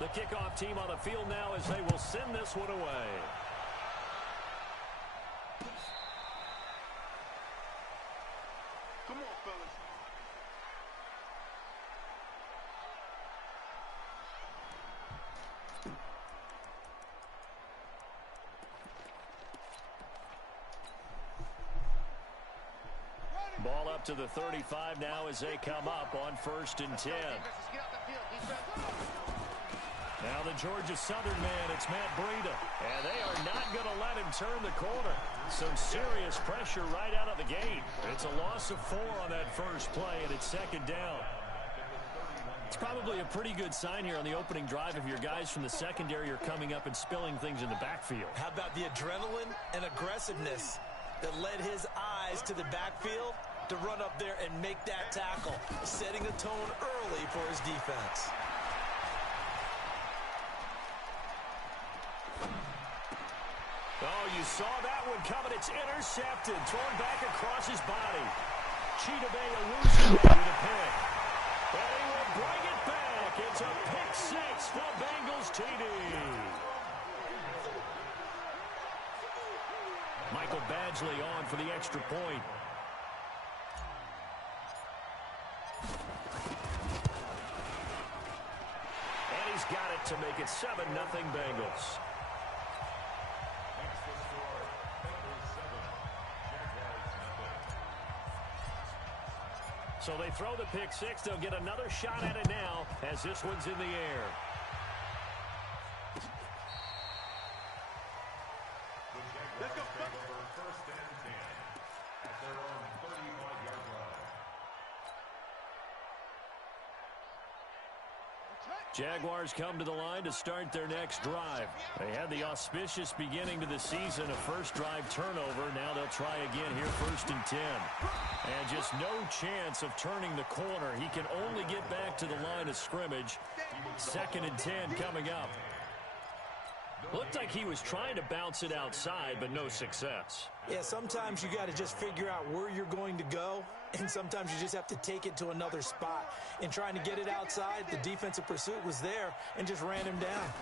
The kickoff team on the field now as they will send this one away. Come on, fellas. Ball up to the 35 now as they come up on 1st and 10. Now the Georgia Southern man, it's Matt Breida. And they are not going to let him turn the corner. Some serious pressure right out of the gate. It's a loss of 4 on that first play, and it's 2nd down. It's probably a pretty good sign here on the opening drive if your guys from the secondary are coming up and spilling things in the backfield. How about the adrenaline and aggressiveness that led his eyes to the backfield to run up there and make that tackle, setting a tone early for his defense. Oh, you saw that one coming. It's intercepted, thrown back across his body. Cheetah Bay elusive with a pick. And he will bring it back. It's a pick 6 for Bengals TD. Michael Badgley on for the extra point. And he's got it to make it 7-0 Bengals. So they throw the pick 6. They'll get another shot at it now as this one's in the air. Let's go. First and 10 at their own 35-yard line. Jaguars come to the line to start their next drive. They had the auspicious beginning to the season, a first drive turnover. Now they'll try again here, 1st and 10. And just no chance of turning the corner. He can only get back to the line of scrimmage. 2nd and 10 coming up. Looked like he was trying to bounce it outside, but no success. Yeah, sometimes you got to just figure out where you're going to go, and sometimes you just have to take it to another spot. In trying to get it outside, the defensive pursuit was there and just ran him down.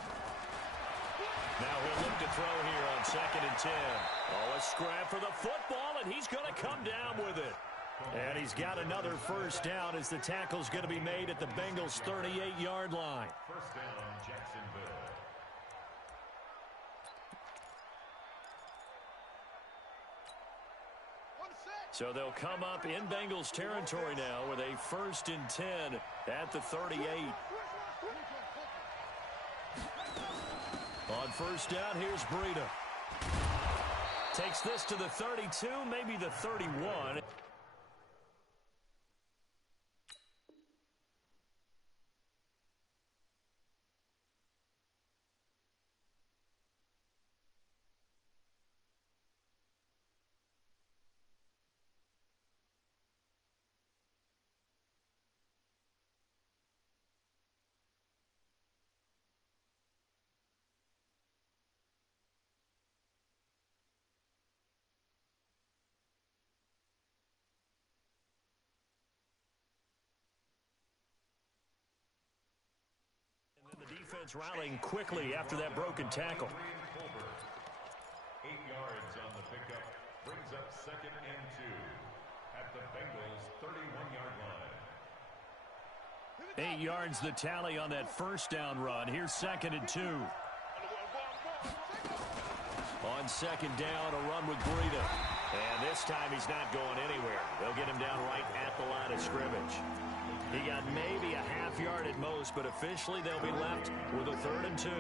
Now he'll look to throw here on 2nd and 10. Oh, a scrap for the football, and he's going to come down with it. And he's got another first down as the tackle's going to be made at the Bengals' 38-yard line. First down, Jacksonville. So they'll come up in Bengals territory now with a 1st and 10 at the 38. On 1st down, here's Breida. Takes this to the 32, maybe the 31. Defense rallying quickly after that broken tackle. 8 yards on the pickup brings up 2nd and 2 at the Bengals' 31-yard line. 8 yards the tally on that first down run. Here's 2nd and 2. On 2nd down, a run with Breida. And this time he's not going anywhere. They'll get him down right at the line of scrimmage. He got maybe a half yard at most, but officially they'll be left with a 3rd and 2. And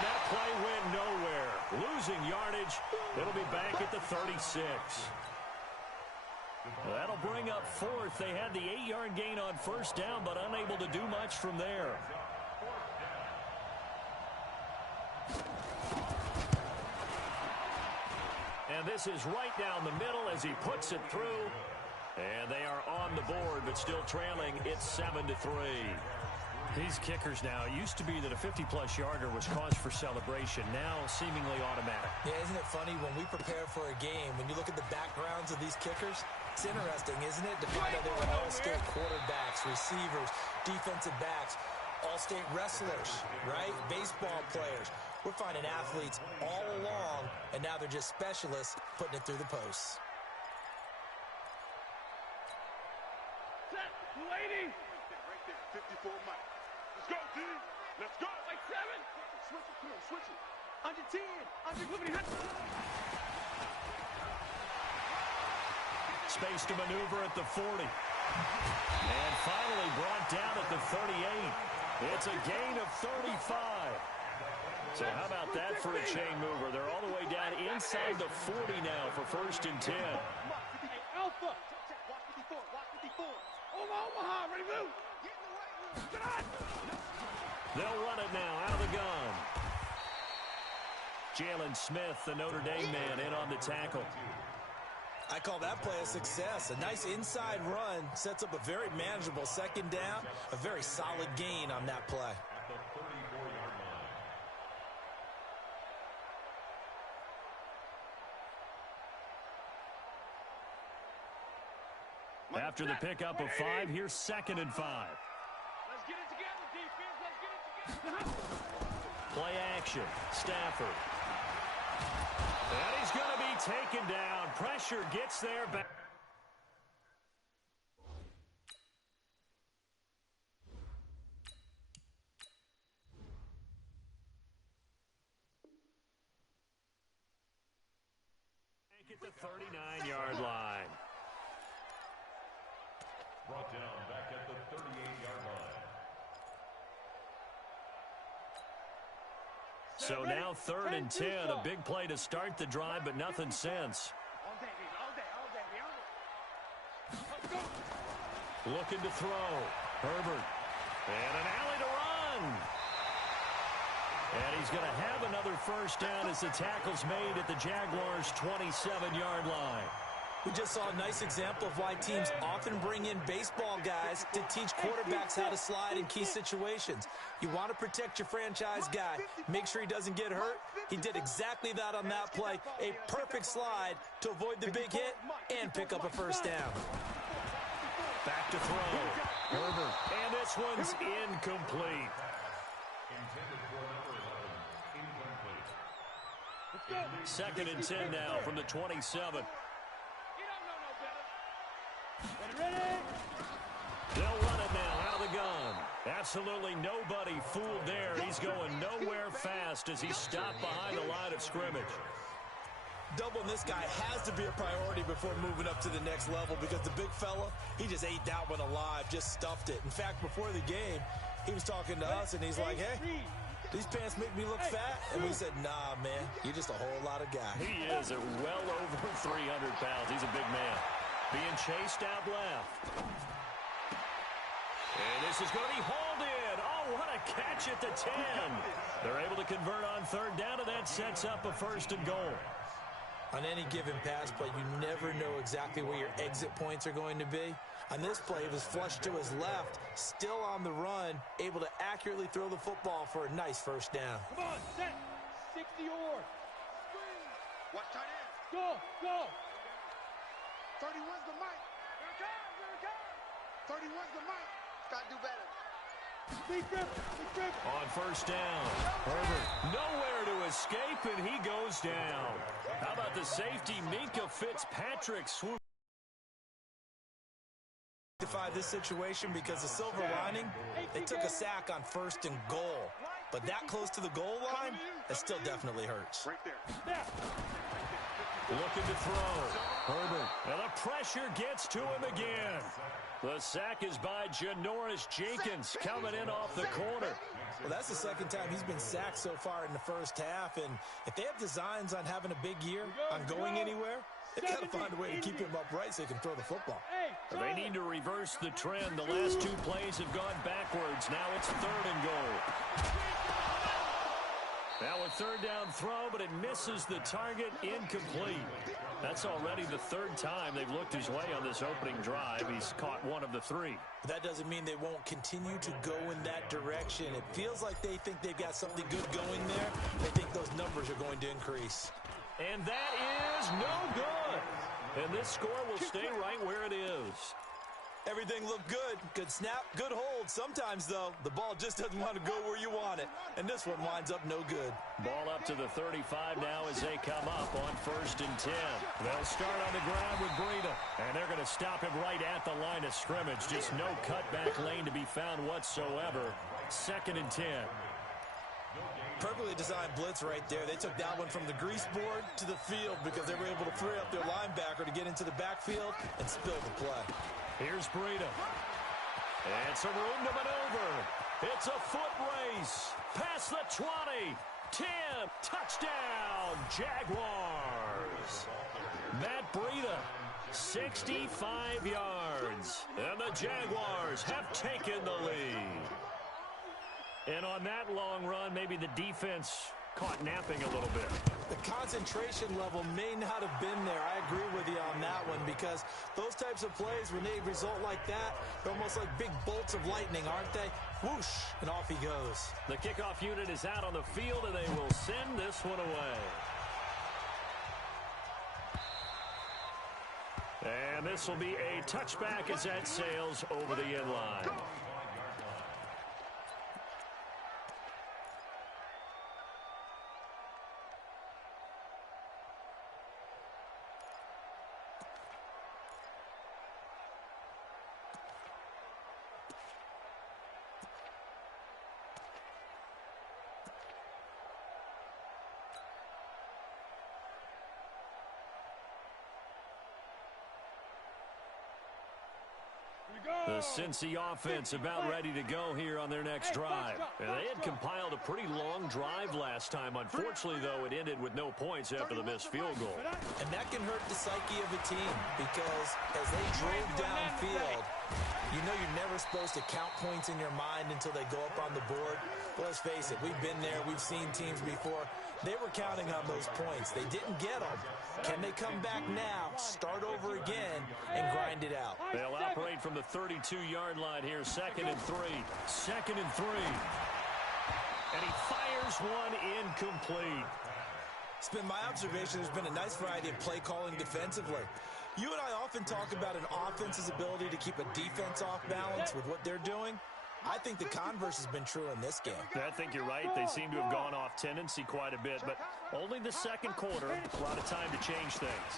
that play went nowhere. Losing yardage. It'll be back at the 36. That'll bring up 4th. They had the 8-yard gain on 1st down, but unable to do much from there. And this is right down the middle as he puts it through. And they are on the board, but still trailing. It's 7-3. These kickers now, it used to be that a 50-plus yarder was cause for celebration. Now, seemingly automatic. Yeah, isn't it funny when we prepare for a game, when you look at the backgrounds of these kickers, it's interesting, isn't it, to find out they were all-state quarterbacks, receivers, defensive backs, all-state wrestlers, right? Baseball players. We're finding athletes all along, and now they're just specialists putting it through the posts. Set, 280. Right there, 54 Mike. Let's go, team. Let's go. Like 7. Switch it, come on, switch it. Under 10. Under 50. Space to maneuver at the 40. And finally brought down at the 38. It's a gain of 35. So how about that for a chain mover? They're all the way down inside the 40 now for 1st and 10. Alpha. Watch 54. Watch 54. Omaha. Ready, move. They'll run it now out of the gun. Jalen Smith, the Notre Dame man, in on the tackle. I call that play a success. A nice inside run sets up a very manageable 2nd down. A very solid gain on that play. After the pickup of 5, here's 2nd and 5. Let's get it together, defense. Let's get it together. Play action. Stafford. And he's going to be taken down. Pressure gets there back. At the 39-yard line. Brought down back at the 38-yard line. So now 3rd and 10. A big play to start the drive, but nothing since. All day, baby. Let's go. Looking to throw. Herbert. And an alley to run. And he's going to have another 1st down as the tackle's made at the Jaguars' 27-yard line. We just saw a nice example of why teams often bring in baseball guys to teach quarterbacks how to slide in key situations. You want to protect your franchise guy. Make sure he doesn't get hurt. He did exactly that on that play. A perfect slide to avoid the big hit and pick up a 1st down. Back to throw. Herbert. And this one's incomplete. Intended for number 11. Incomplete. 2nd and 10 now from the 27. They'll run it now out of the gun. Absolutely nobody fooled there. He's going nowhere fast as he's stopped behind the line of scrimmage. Doubling this guy has to be a priority before moving up to the next level because the big fella, he just ate that one alive, just stuffed it. In fact, before the game, he was talking to us, and he's like, hey, these pants make me look fat. And we said, nah, man, you're just a whole lot of guy. He is at well over 300 pounds. He's a big man. Being chased out left. And this is going to be hauled in. Oh, what a catch at the 10. They're able to convert on 3rd down, and that sets up a 1st and goal. On any given pass play, you never know exactly where your exit points are going to be. On this play, it was flushed to his left, still on the run, able to accurately throw the football for a nice 1st down. Come on, set. 60 or. Watch tight end. Go. 31's the mic. Here it comes. 31's the mic. Got to do better. Big grip. On 1st down, Herbert nowhere to escape, and he goes down. How about the safety, Minka Fitzpatrick swoop? This situation because the silver lining, they took a sack on 1st and goal. But that close to the goal line, that still definitely hurts. Right there. Looking to throw. Herbert. And the pressure gets to him again. The sack is by Janoris Jenkins coming in off the corner. Well, that's the 2nd time he's been sacked so far in the 1st half. And if they have designs on having a big year, on going anywhere, they've got to find a way to keep him upright so he can throw the football. They need to reverse the trend. The last 2 plays have gone backwards. Now it's 3rd and goal. Now a third down throw, but it misses the target, incomplete. That's already the third time they've looked his way on this opening drive. He's caught one of the three. But that doesn't mean they won't continue to go in that direction. It feels like they think they've got something good going there. They think those numbers are going to increase. And that is no good. And this score will stay right where it is. Everything looked good. Good snap, good hold. Sometimes, though, the ball just doesn't want to go where you want it. And this one winds up no good. Ball up to the 35 now as they come up on 1st and 10. They'll start on the ground with Breida. And they're going to stop him right at the line of scrimmage. Just no cutback lane to be found whatsoever. 2nd and 10. Perfectly designed blitz right there. They took that one from the grease board to the field because they were able to free up their linebacker to get into the backfield and spill the play. Here's Breida. And some room to maneuver. It's a foot race. Past the 20. 10. Touchdown, Jaguars. Matt Breida, 65 yards. And the Jaguars have taken the lead. And on that long run, maybe the defense caught napping a little bit. The concentration level may not have been there. I agree with you on that one because those types of plays, when they result like that, they're almost like big bolts of lightning, aren't they? Whoosh, and off he goes. The kickoff unit is out on the field, and they will send this one away. And this will be a touchback as that sails over the end line. The Cincy offense about ready to go here on their next drive. And they had compiled a pretty long drive last time. Unfortunately, though, it ended with no points after the missed field goal. And that can hurt the psyche of a team because as they drove downfield, you know you're never supposed to count points in your mind until they go up on the board. But let's face it, we've been there. We've seen teams before. They were counting on those points. They didn't get them. Can they come back now, start over again, and grind it out? They'll operate from the 32-yard line here. 2nd and 3. 2nd and 3. And he fires one incomplete. It's been my observation there's been a nice variety of play calling defensively. You and I often talk about an offense's ability to keep a defense off balance with what they're doing. I think the converse has been true in this game. I think you're right. They seem to have gone off tendency quite a bit, but only the second quarter. A lot of time to change things.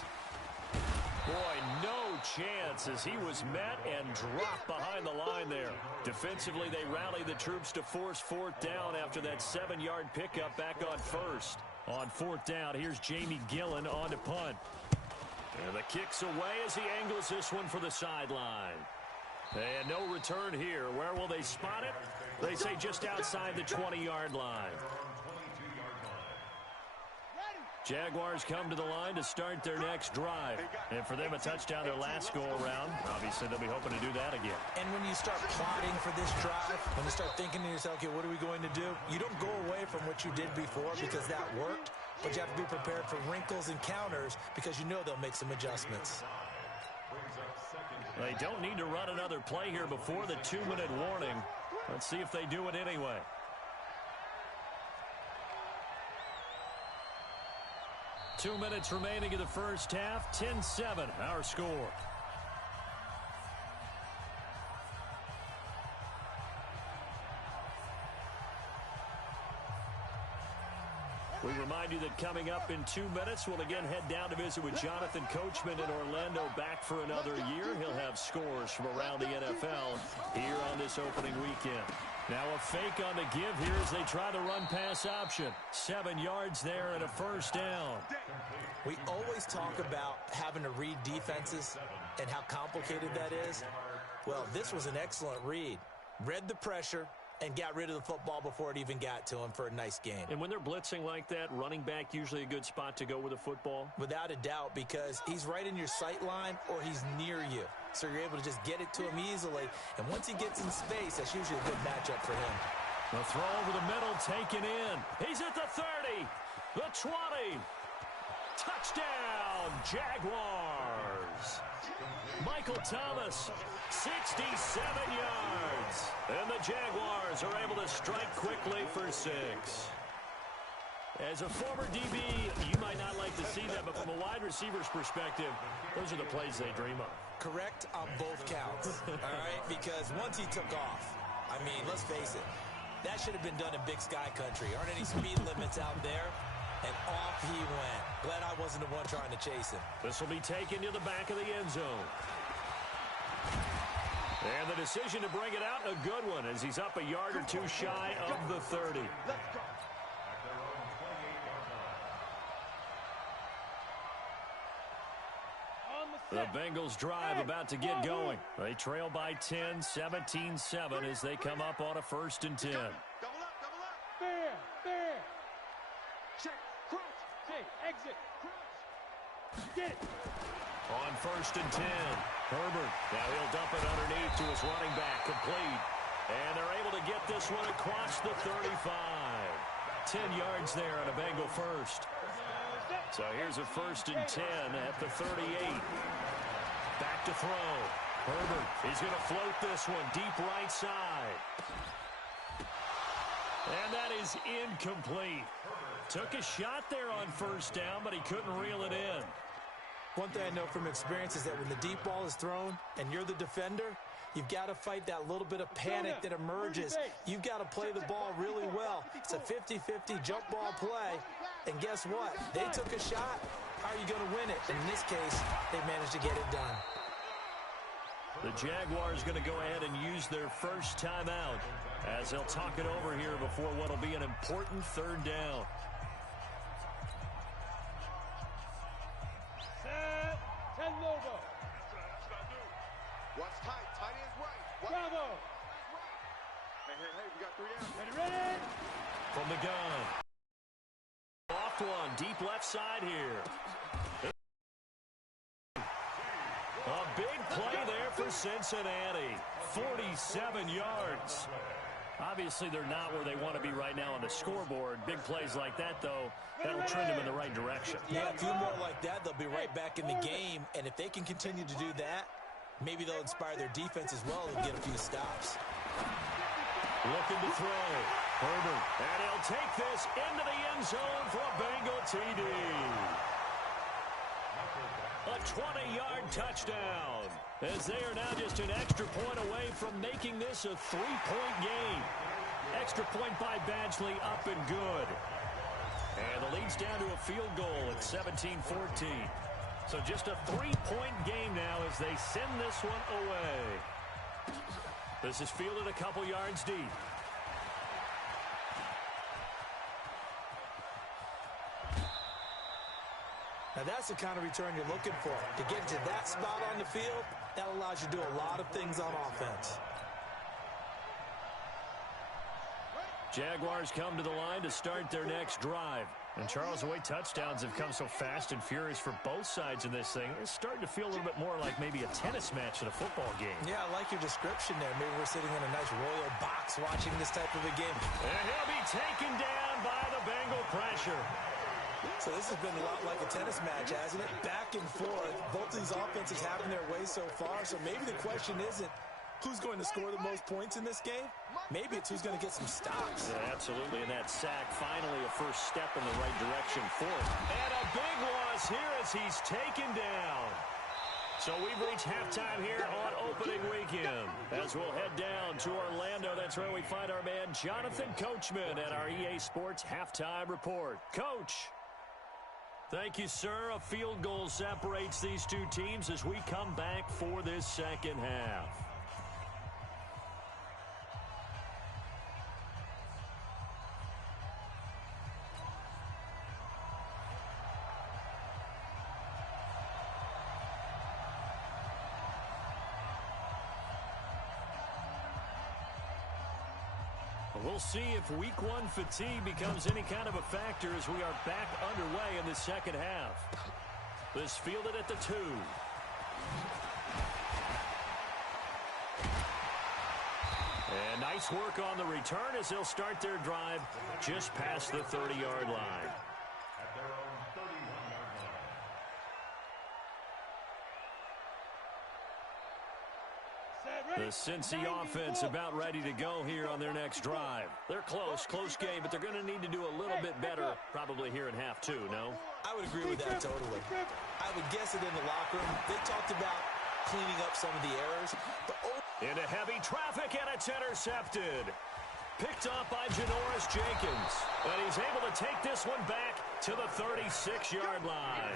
Boy, no chance as he was met and dropped behind the line there. Defensively, they rallied the troops to force 4th down after that 7-yard pickup back on 1st. On 4th down, here's Jamie Gillen on to punt. And the kick's away as he angles this one for the sideline. And no return here. Where will they spot it? They say just outside the 20-yard line. Jaguars come to the line to start their next drive. And for them, a touchdown their last go-around. Obviously, they'll be hoping to do that again. And when you start plotting for this drive, when you start thinking to yourself, okay, what are we going to do? You don't go away from what you did before because that worked. But you have to be prepared for wrinkles and counters because you know they'll make some adjustments. They don't need to run another play here before the 2-minute warning. Let's see if they do it anyway. Two minutes remaining in the first half. 10-7, our score. We remind you that coming up in 2 minutes, we'll again head down to visit with Jonathan Coachman in Orlando, back for another year. He'll have scores from around the NFL here on this opening weekend. Now a fake on the give here as they try the run-pass option. 7 yards there and a 1st down. We always talk about having to read defenses and how complicated that is. Well, this was an excellent read. Read the pressure and got rid of the football before it even got to him for a nice game. And when they're blitzing like that, running back usually a good spot to go with a football? Without a doubt, because he's right in your sight line or he's near you. So you're able to just get it to him easily. And once he gets in space, that's usually a good matchup for him. The throw over the middle taken in. He's at the 30, the 20. Touchdown, Jaguars. Michael Thomas, 67 yards. And the Jaguars are able to strike quickly for 6. As a former DB, you might not like to see that, but from a wide receiver's perspective, those are the plays they dream of. Correct on both counts, all right? Because once he took off, I mean, let's face it, that should have been done in Big Sky Country. Aren't any speed limits out there? And off he went. Glad I wasn't the one trying to chase him. This will be taken to the back of the end zone. And the decision to bring it out, a good one, as he's up a yard or two shy of the 30. Let's go. The Bengals drive about to get going. They trail by 10, 17-7 as they come up on a 1st and 10. Double up, double up. Fair. Check, cross. Hey, exit, cross. Get it. On 1st and 10, Herbert. Now he'll dump it underneath to his running back, complete. And they're able to get this one across the 35. 10 yards there on a Bengal first. So here's a 1st and 10 at the 38. Back to throw. Herbert, he's going to float this one deep right side. And that is incomplete. Took a shot there on 1st down, but he couldn't reel it in. One thing I know from experience is that when the deep ball is thrown and you're the defender, you've got to fight that little bit of panic that emerges. You've got to play the ball really well. It's a 50-50 jump ball play. And guess what? They took a shot. How are you going to win it? In this case, they managed to get it done. The Jaguars going to go ahead and use their first timeout as they'll talk it over here before what will be an important 3rd down. Set. 10 logo. Watch tight. Tight end's right. Watch Bravo. Hey, we got 3 down. Ready. From the gun. Off one, deep left side here. A big play there for Cincinnati. 47 yards. Obviously, they're not where they want to be right now on the scoreboard. Big plays like that, though, that'll trend them in the right direction. Yeah, a few more like that, they'll be right back in the game. And if they can continue to do that, maybe they'll inspire their defense as well and get a few stops. Looking to throw. Herbert. And he'll take this into the end zone for a Bengal TD. A 20-yard touchdown. As they are now just an extra point away from making this a 3-point game. Extra point by Badgley, up and good. And the lead's down to a field goal at 17-14. So just a 3-point game now as they send this one away. This is fielded a couple yards deep. Now that's the kind of return you're looking for. To get to that spot on the field, that allows you to do a lot of things on offense. Jaguars come to the line to start their next drive. And Charles, the way touchdowns have come so fast and furious for both sides in this thing, it's starting to feel a little bit more like maybe a tennis match in a football game. Yeah, I like your description there. Maybe we're sitting in a nice royal box watching this type of a game. And he'll be taken down by the Bengal pressure. So this has been a lot like a tennis match, hasn't it? Back and forth. Both these offenses having their way so far. So maybe the question isn't who's going to score the most points in this game. Maybe it's who's going to get some stops. Yeah, absolutely. And that sack, finally a first step in the right direction for him. And a big loss here as he's taken down. So we've reached halftime here on opening weekend. As we'll head down to Orlando, that's where we find our man Jonathan Coachman at our EA Sports Halftime Report. Coach. Thank you, sir. A field goal separates these two teams as we come back for this second half. We'll see if week one fatigue becomes any kind of a factor as we are back underway in the second half. This fielded at the 2. And nice work on the return as they'll start their drive just past the 30-yard line. At their own 31-yard line. The Cincy offense about ready to go here on their next drive. They're close game, but they're going to need to do a little bit better probably here in half two, no? I would agree with that totally. I would guess it in the locker room. They talked about cleaning up some of the errors, but into heavy traffic, and it's intercepted. Picked up by Janoris Jenkins. And he's able to take this one back to the 36-yard line.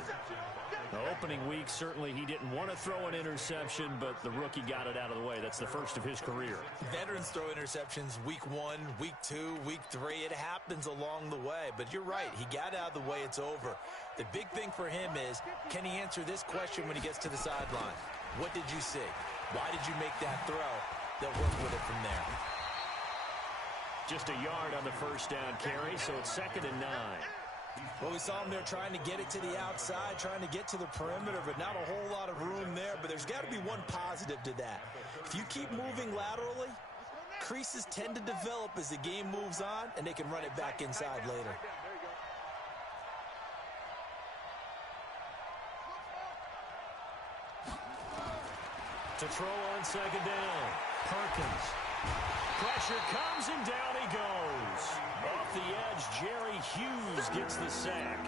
The opening week, certainly he didn't want to throw an interception, but the rookie got it out of the way. That's the first of his career. Veterans throw interceptions week 1, week 2, week 3. It happens along the way. But you're right. He got out of the way. It's over. The big thing for him is, can he answer this question when he gets to the sideline? What did you see? Why did you make that throw? They'll work with it from there. Just a yard on the first down carry, so it's 2nd and 9. Well, we saw him there trying to get it to the outside, trying to get to the perimeter, but not a whole lot of room there. But there's got to be one positive to that. If you keep moving laterally, creases tend to develop as the game moves on, and they can run it back inside later. To throw on 2nd down, Perkins. Pressure comes, and down he goes. Off the edge, Jerry Hughes gets the sack.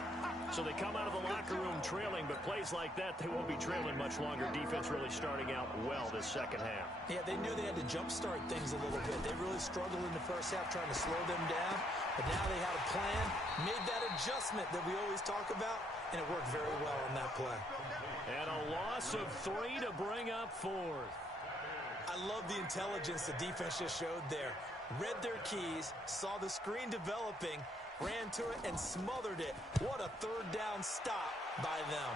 So they come out of the locker room trailing, but plays like that, they won't be trailing much longer. Defense really starting out well this second half. Yeah, they knew they had to jumpstart things a little bit. They really struggled in the first half trying to slow them down, but now they had a plan, made that adjustment that we always talk about, and it worked very well on that play. And a loss of 3 to bring up 4th. I love the intelligence the defense just showed there. Read their keys, saw the screen developing, ran to it, and smothered it. What a third down stop by them.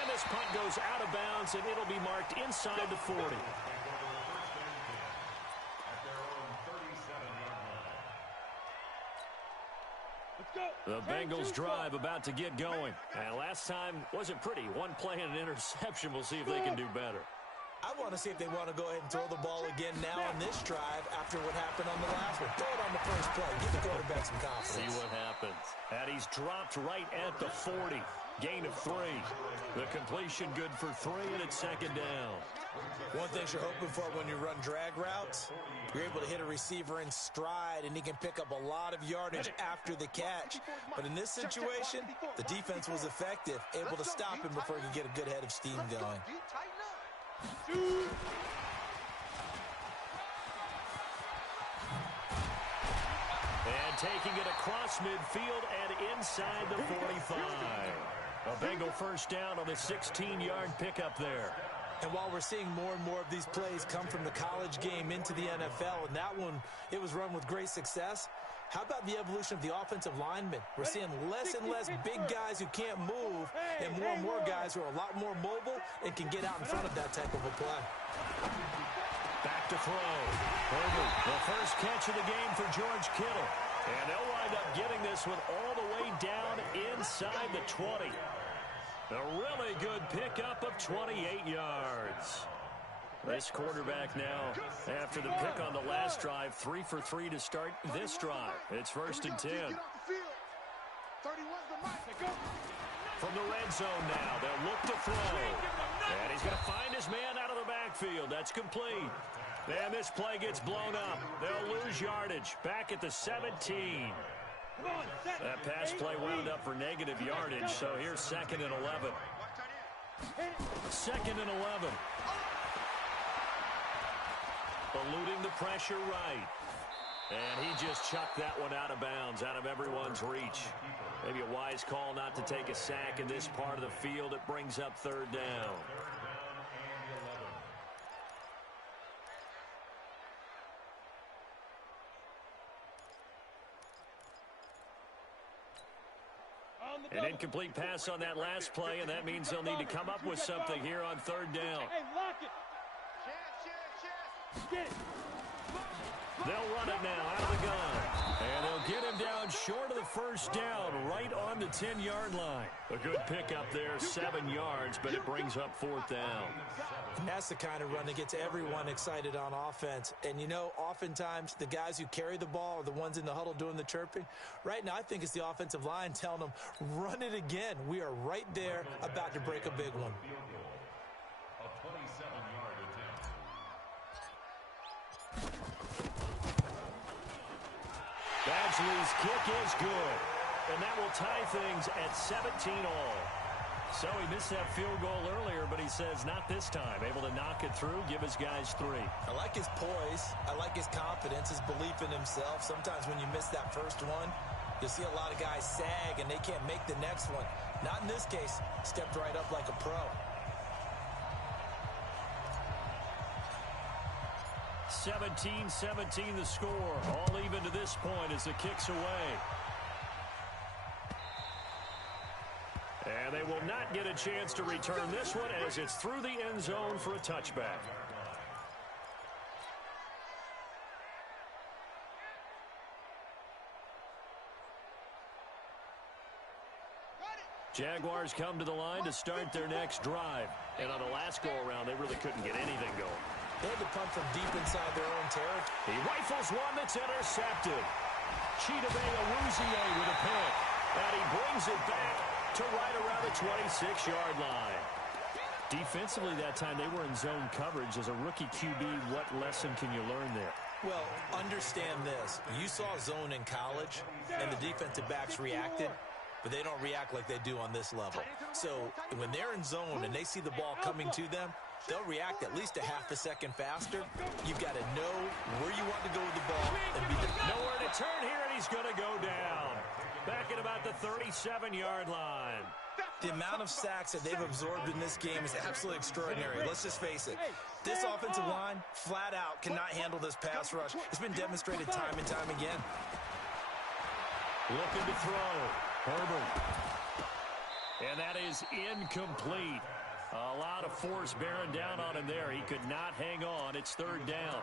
And this punt goes out of bounds, and it'll be marked inside the 40. The Bengals drive about to get going. And last time wasn't pretty. One play and an interception. We'll see if they can do better. I want to see if they want to go ahead and throw the ball again now on this drive after what happened on the last one. Throw it on the first play. Give the quarterback some confidence. See what happens. And he's dropped right at the 40. Gain of 3. The completion good for 3, and it's 2nd down. One thing you're hoping for when you run drag routes, you're able to hit a receiver in stride, and he can pick up a lot of yardage after the catch. But in this situation, the defense was effective, able to stop him before he could get a good head of steam going. And taking it across midfield and inside the 45. A Bengal first down on the 16-yard pickup there. And while we're seeing more and more of these plays come from the college game into the NFL, and that one, it was run with great success, how about the evolution of the offensive linemen? We're seeing less and less big guys who can't move and more guys who are a lot more mobile and can get out in front of that type of a play. Back to throw. Herbert, the first catch of the game for George Kittle. And they'll wind up getting this one all the way down inside the 20. A really good pickup of 28 yards. This quarterback now, after the pick on the last drive, 3 for 3 to start this drive. It's 1st and 10. From the red zone now, they'll look to throw. And he's going to find his man out of the backfield. That's complete. And this play gets blown up. They'll lose yardage. Back at the 17. That pass play wound up for negative yardage, so here's 2nd and 11. 2nd and 11. Eluding the pressure right. And he just chucked that one out of bounds, out of everyone's reach. Maybe a wise call not to take a sack in this part of the field. It brings up 3rd down. An incomplete pass on that last play, and that means they'll need to come up with something here on 3rd down. They'll run it now out of the gun. And they'll get him down short of the first down, right on the 10-yard line. A good pickup there, 7 yards, but it brings up 4th down. And that's the kind of run that gets everyone excited on offense. And, you know, oftentimes the guys who carry the ball are the ones in the huddle doing the chirping. Right now, I think it's the offensive line telling them, run it again. We are right there about to break a big one. A 27-yard attempt. Badgley's kick is good, and that will tie things at 17-all. So he missed that field goal earlier, but he says not this time. Able to knock it through, give his guys 3. I like his poise. I like his confidence, his belief in himself. Sometimes when you miss that first one, you'll see a lot of guys sag, and they can't make the next one. Not in this case. Stepped right up like a pro. 17-17 the score. All even to this point as the kick's away. And they will not get a chance to return this one as it's through the end zone for a touchback. Jaguars come to the line to start their next drive. And on the last go-around, they really couldn't get anything going. They had to punt from deep inside their own territory. He rifles one that's intercepted. Chidobe Awuzie with a pick. And he brings it back to right around the 26-yard line. Defensively that time, they were in zone coverage. As a rookie QB, what lesson can you learn there? Well, understand this. You saw zone in college, and the defensive backs reacted, but they don't react like they do on this level. So when they're in zone and they see the ball coming to them, they'll react at least a half a second faster. You've got to know where you want to go with the ball and be the... Nowhere to turn here, and he's going to go down. Back at about the 37-yard line. The amount of sacks that they've absorbed in this game is absolutely extraordinary. Let's just face it. This offensive line, flat out, cannot handle this pass rush. It's been demonstrated time and time again. Looking to throw. Herbert. And that is incomplete. A lot of force bearing down on him there. He could not hang on. It's 3rd down.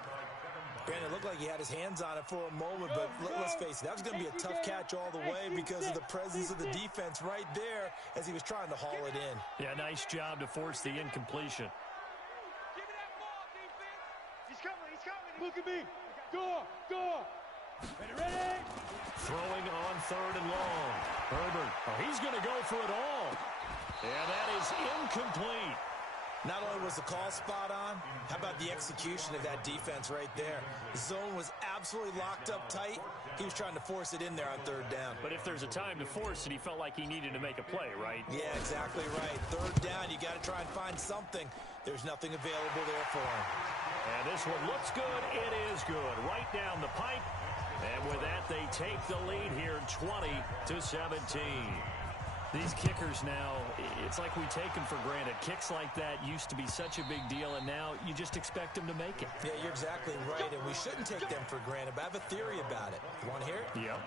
Brandon, it looked like he had his hands on it for a moment, but let's face it, that was going to be a tough catch all the way because of the presence of the defense right there as he was trying to haul it in. Yeah, nice job to force the incompletion. Give me that ball, defense. He's coming. Look at me. Go. Ready. Throwing on 3rd and long. Herbert. Oh, he's going to go for it all. And that is incomplete. Not only was the call spot on, how about the execution of that defense right there? The zone was absolutely locked up tight. He was trying to force it in there on 3rd down. But if there's a time to force it, he felt like he needed to make a play, right? Yeah, exactly right. 3rd down, you got to try and find something. There's nothing available there for him. And this one looks good. It is good. Right down the pipe. And with that, they take the lead here, 20-17. These kickers now, it's like we take them for granted. Kicks like that used to be such a big deal, and now you just expect them to make it. Yeah, you're exactly right, and we shouldn't take them for granted, but I have a theory about it. You want to hear it? Yep.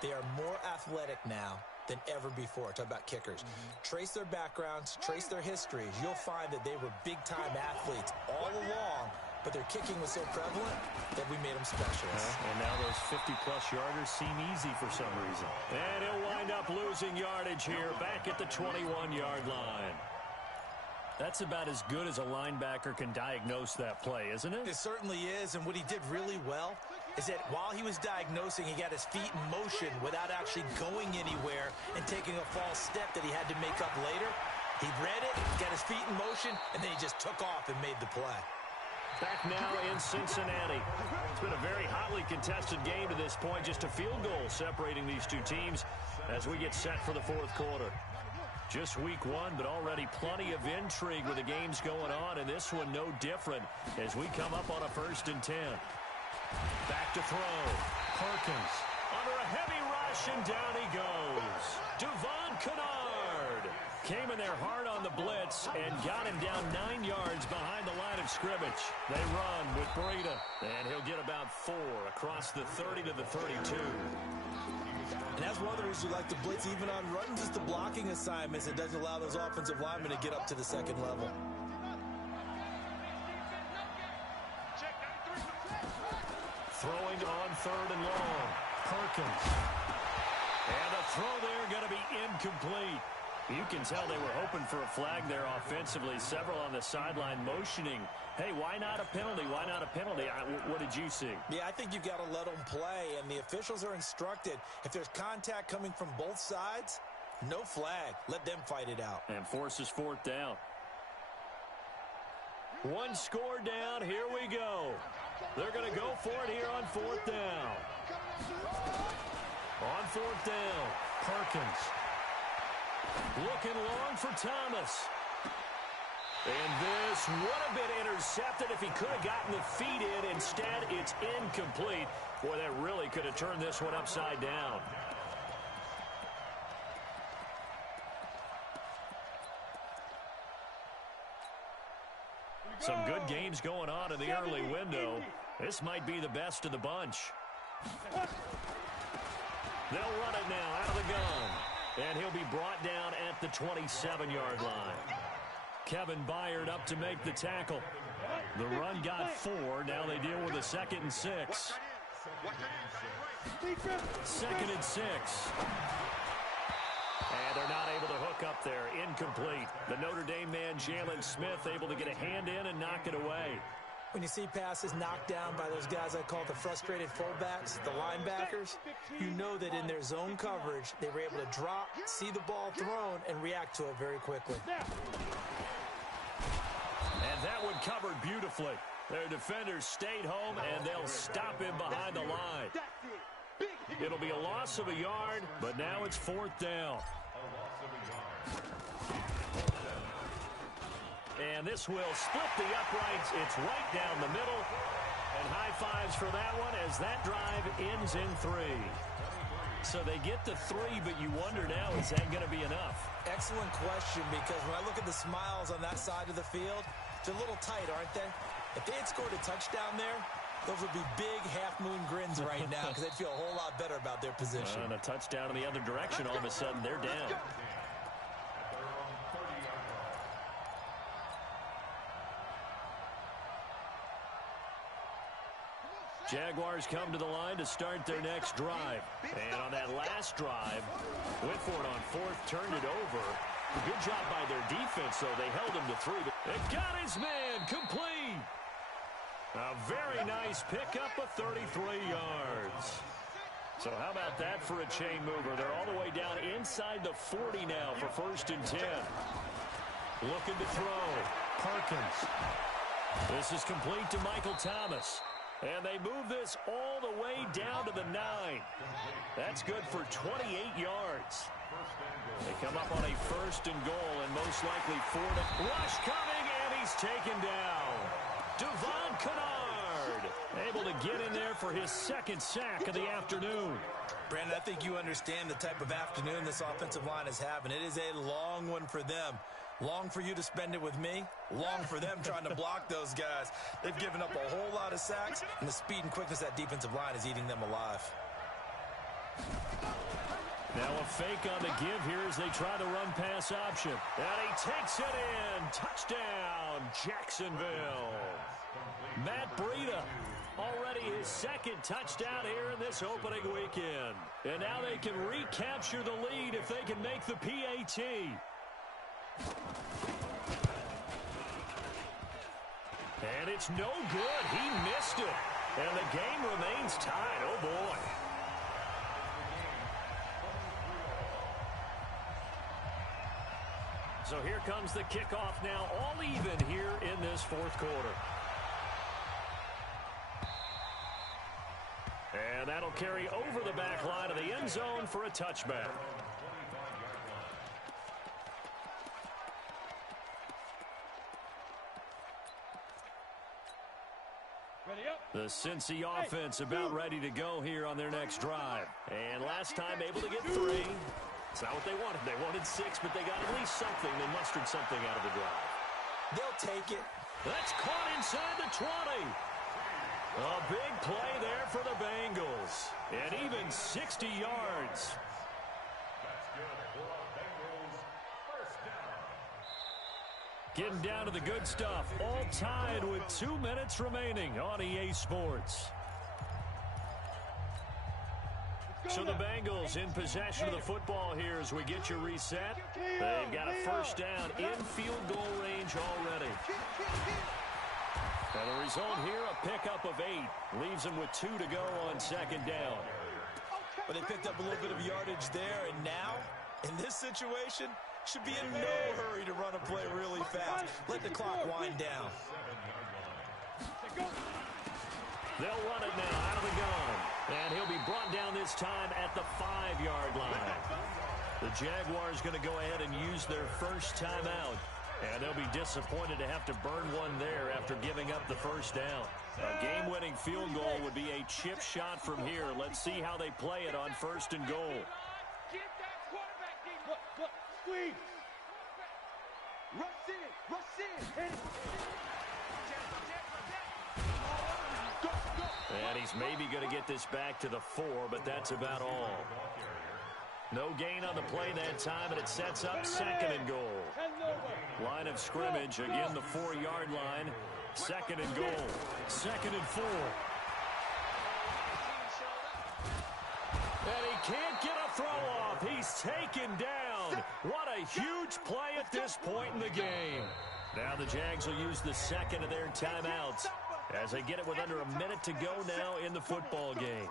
They are more athletic now than ever before. Talk about kickers. Trace their backgrounds, trace their histories. You'll find that they were big-time athletes all along, but their kicking was so prevalent that we made them specialists. And now those 50-plus yarders seem easy for some reason. And he'll wind up losing yardage here back at the 21-yard line. That's about as good as a linebacker can diagnose that play, isn't it? It certainly is, and what he did really well is that while he was diagnosing, he got his feet in motion without actually going anywhere and taking a false step that he had to make up later. He read it, got his feet in motion, and then he just took off and made the play. Back now in Cincinnati. It's been a very hotly contested game to this point. Just a field goal separating these two teams as we get set for the 4th quarter. Just week 1, but already plenty of intrigue with the games going on, and this one no different as we come up on a 1st and 10. Back to throw. Perkins under a heavy rush, and down he goes. Devon Kennard came in there hard on the blitz and got him down 9 yards behind the line of scrimmage. They run with Breida, and he'll get about 4 across the 30 to the 32. And that's one of the reasons we like to blitz even on runs, just the blocking assignments. It doesn't allow those offensive linemen to get up to the 2nd level. Throwing on 3rd and long. Perkins. And the throw there going to be incomplete. You can tell they were hoping for a flag there offensively. Several on the sideline motioning, hey, why not a penalty? Why not a penalty? What did you see? Yeah, I think you've got to let them play, and the officials are instructed. If there's contact coming from both sides, no flag. Let them fight it out. And forces fourth down. One score down. Here we go. They're going to go for it here on fourth down. On fourth down, Perkins. Looking long for Thomas. And this would have been intercepted if he could have gotten the feet in. Instead, it's incomplete. Boy, that really could have turned this one upside down. Some good games going on in the early window. This might be the best of the bunch. They'll run it now out of the gun. And he'll be brought down at the 27-yard line. Kevin Byard up to make the tackle. The run got 4. Now they deal with a 2nd and 6. 2nd and 6. And they're not able to hook up there. Incomplete. The Notre Dame man, Jalen Smith, able to get a hand in and knock it away. When you see passes knocked down by those guys I call the frustrated fullbacks, the linebackers, you know that in their zone coverage, they were able to drop, see the ball thrown, and react to it very quickly. And that one covered beautifully. Their defenders stayed home, and they'll stop him behind the line. It'll be a loss of a yard, but now it's fourth down. And this will split the uprights. It's right down the middle. And high fives for that one as that drive ends in 3. So they get to 3, but you wonder now, is that going to be enough? Excellent question, because when I look at the smiles on that side of the field, they're a little tight, aren't they? If they had scored a touchdown there, those would be big half-moon grins right now because they'd feel a whole lot better about their position. And a touchdown in the other direction, all of a sudden they're down. Jaguars come to the line to start their next drive. And on that last drive, went for it on 4th, turned it over. Good job by their defense, though. They held him to 3. But it got his man complete. A very nice pickup of 33 yards. So how about that for a chain mover? They're all the way down inside the 40 now for 1st and 10. Looking to throw. Perkins. This is complete to Michael Thomas. And they move this all the way down to the 9. That's good for 28 yards. They come up on a 1st and goal, and most likely 4 to... Rush coming, and he's taken down. Devon Kennard able to get in there for his 2nd sack of the afternoon. Brandon, I think you understand the type of afternoon this offensive line is having. It is a long one for them. Long for you to spend it with me. Long for them trying to block those guys. They've given up a whole lot of sacks, and the speed and quickness of that defensive line is eating them alive. Now a fake on the give here as they try the run-pass option. And he takes it in. Touchdown, Jacksonville. Matt Breida, already his 2nd touchdown here in this opening weekend. And now they can recapture the lead if they can make the PAT. And it's no good. He missed it. And the game remains tied. Oh, boy. So here comes the kickoff now, all even here in this 4th quarter. And that'll carry over the back line of the end zone for a touchback. The Cincy offense about ready to go here on their next drive. And last time able to get 3. It's not what they wanted. They wanted 6, but they got at least something. They mustered something out of the drive. They'll take it. That's caught inside the 20. A big play there for the Bengals. And even 60 yards. That's good for Bengals. First down. Getting down to the good stuff. All tied with 2 minutes remaining on EA Sports. So the Bengals in possession of the football here as we get you reset. They've got a first down in field goal range already. And the result here, a pickup of 8. Leaves them with 2 to go on second down. But they picked up a little bit of yardage there, and now, in this situation, should be in no hurry to run a play really fast. Let the clock wind down. They'll run it now out of the gun. And he'll be brought down this time at the 5-yard line. The Jaguars going to go ahead and use their first timeout. And they'll be disappointed to have to burn one there after giving up the first down. A game-winning field goal would be a chip shot from here. Let's see how they play it on first and goal. Look, squeeze. Rush in. And he's maybe going to get this back to the 4, but that's about all. No gain on the play that time, and it sets up second and goal. Line of scrimmage, again the 4-yard line. Second and goal. Second and 4. And he can't get a throw off. He's taken down. What a huge play at this point in the game. Now the Jags will use the second of their timeouts as they get it with under a minute to go now in the football game.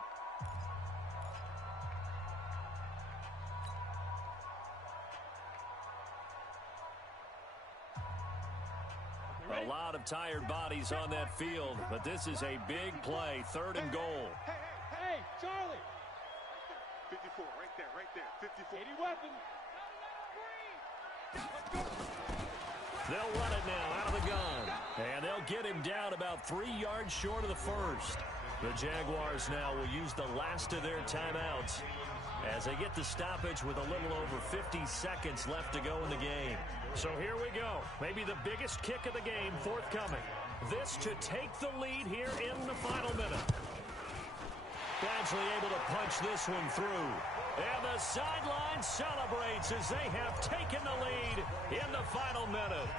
A lot of tired bodies on that field, but this is a big play, third and goal. Hey, Charlie. 54, right there, 54. Any weapon. They'll run it now out of the gun. And they'll get him down about 3 yards short of the first. The Jaguars now will use the last of their timeouts as they get the stoppage with a little over 50 seconds left to go in the game. So here we go. Maybe the biggest kick of the game forthcoming. This to take the lead here in the final minute. Badgley able to punch this one through. And the sideline celebrates as they have taken the lead in the final minute.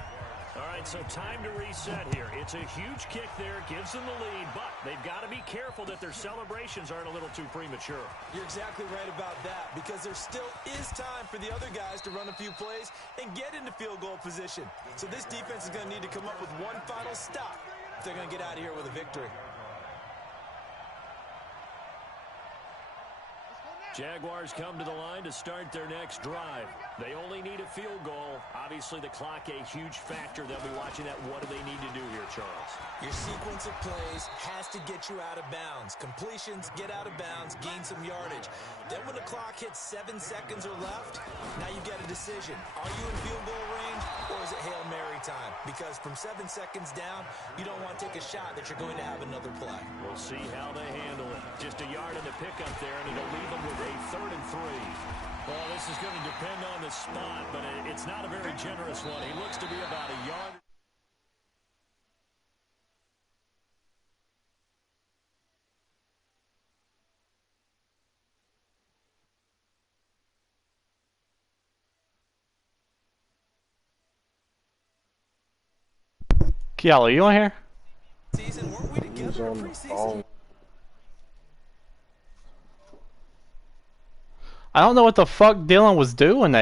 All right, so time to reset here. It's a huge kick there, gives them the lead, but they've got to be careful that their celebrations aren't a little too premature. You're exactly right about that, because there still is time for the other guys to run a few plays and get into field goal position. So this defense is going to need to come up with one final stop if they're going to get out of here with a victory. Jaguars come to the line to start their next drive. They only need a field goal. Obviously, the clock a huge factor. They'll be watching that. What do they need to do here, Charles? Your sequence of plays has to get you out of bounds. Completions, get out of bounds, gain some yardage. Then when the clock hits 7 seconds or left, now you get a decision. Are you in field goal range, or is it Hail Mary time? Because from 7 seconds down, you don't want to take a shot that you're going to have another play. We'll see how they handle it. Just a yard in the pickup there, and it'll leave them with a third and 3. Well, this is going to depend on the spot, but it's not a very generous one. He looks to be about a yard. Kiala, you on here? Season, weren't we together in preseason? I don't know what the fuck Dylan was doing